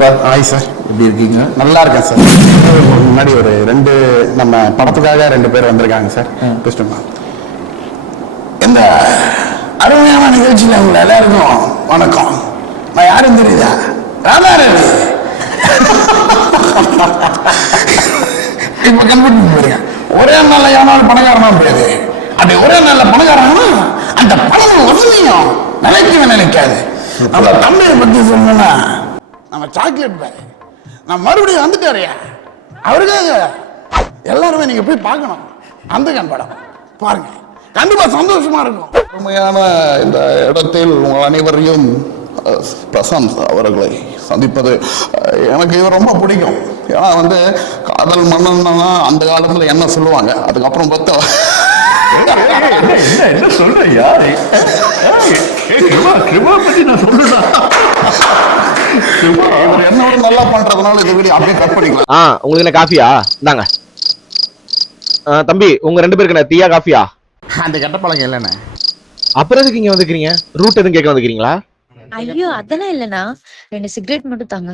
Sir hi sir, எப்படி இருக்கீங்க? நல்லா இருக்கேன் சார். முன்னாடி ஒரு 2 நம்ம படத்துக்காக 2 பேர் வந்திருக்காங்க சார். பேசுமா இந்த அருமையான நிகழ்ச்சியில் உங்களை எல்லாருக்கும் வணக்கம். நான் யாரும் தெரியுதா? ராதாரவி. இப்ப கண்டுபிடிக்க போறீங்க. ஒரே நாள்ல யாராலும் பணக்காரனா முடியாது. அப்படி ஒரே நாள்ல பணக்காரனா அந்த பணம் வசதியும் நிலைக்கவே நினைக்காது. நம்ம தம்பியை பத்தி சொன்னா நம்ம சாக்லேட் பாய் நான் மறுபடியும் வந்துட்டாரியா, அவருக்காக எல்லாருமே நீங்க போய் பார்க்கணும். அந்த கண் படம் பாருங்க, கண்டிப்பா சந்தோஷமா இருக்கும். உண்மையான இந்த இடத்தில் உங்கள் அனைவரையும் பிரசாந்த் அவர்களை சந்திப்பது எனக்கு இது ரொம்ப பிடிக்கும். ஏன்னா வந்து காதல் மன்னன்னா அந்த காலத்துல என்ன சொல்லுவாங்க, அதுக்கப்புறம் பார்த்தா என்ன சொல்ற யாரு பத்தி நான் சொல்றேன். என்னோட நல்லா பண்றதுனால இந்த வீடியோ அப்படியே கட் பண்ணிக்கலாம். உங்களுக்கு என்ன காஃபியா? இந்தாங்க தம்பி, உங்க 2 பேருக்கு என்ன டீயா காஃபியா? அந்த கெட்ட பழக்கம் இல்லைண்ணே. அப்புறம் எதுக்கு இங்க வந்துக்கிறீங்க? ரூட் எதுவும் கேட்க வந்துக்கிறீங்களா? ஐயோ அதெல்லாம் இல்லனா, 2 சிகரெட் மட்டும் தாங்க.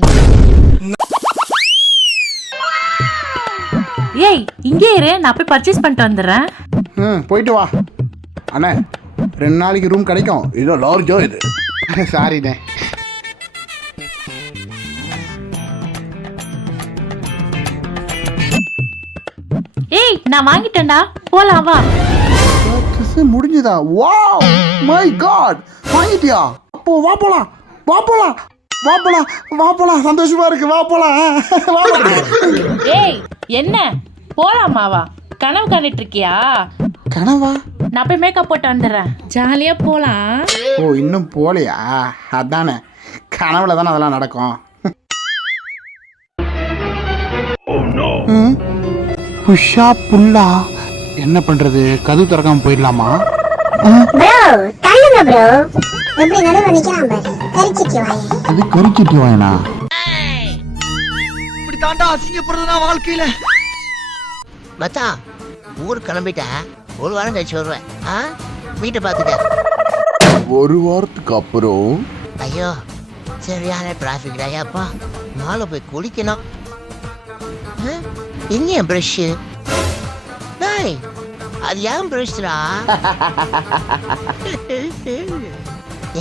ஏய் இங்கே இரு, நான் போய் பர்ச்சேஸ் பண்ணிட்டு வந்துடுறேன். போயிட்டு வா அண்ணே. 2 நாளைக்கு ரூம் கிடைக்கும். இதோ லார்ஜோ இது. சாரிண்ணே. ஏய் நான் வாங்கிட்டேன்டா, போலாம் வா. முடிஞ்சுதா? வாவ் மை காட், வாங்கிட்டியா? அப்போ வா போலாம், வா போலாம், வா போலாம், வா போலாம். சந்தோஷமா இருக்கு, வா போலாம். ஏய் என்ன போலாமாவா? கனவு கண்டுட்டு இருக்கியா? கனவா? நான் போய் மேக்கப் போட்டு வந்துடுறேன், ஜாலியா போலாம். ஓ இன்னும் போலையா? அதானே, கனவுல தானே அதெல்லாம் நடக்கும். புஷா புல்லா என்ன பண்றது? கதவு திறக்காம போயிடலாமா? அது கரிச்சிட்டு வாயனா? இப்படி தாண்டா அசிங்கப்படுறதுனா வாழ்க்கையில. மச்சான் ஊருக்கு கிளம்பிட்டேன், 1 வாரம் கழிச்சு வருவேன். வீட்டை பார்த்துக்க. 1 வாரத்துக்கு அப்புறம்? ஐயோ சரியான டிராபிக் ஐயாப்பா, மாலை போய் குளிக்கணும். எங்க என் பிரஷ்? அது ஏன் பிரஷ்ரா?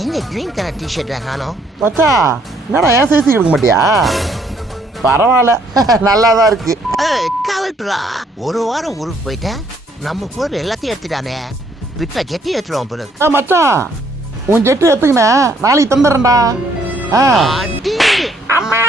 எங்க கிரீன் கலர் டிஷர்ட் காணோம்? மச்சா என்னடா ஏன் சைஸ் எடுக்க மாட்டியா? பரவாயில்ல, நல்லாதான் இருக்கு. கலட்டுறா. 1 வாரம் ஊருக்கு போயிட்டேன், நம்ம பொருள் எல்லாத்தையும் எடுத்துட்டானே. விட்டா ஜெட்டி எடுத்துருவோம் பொருள். மச்சான் உன் ஜெட்டு எடுத்துக்கினேன், நாளைக்கு தந்துடுறேன்டா. அம்மா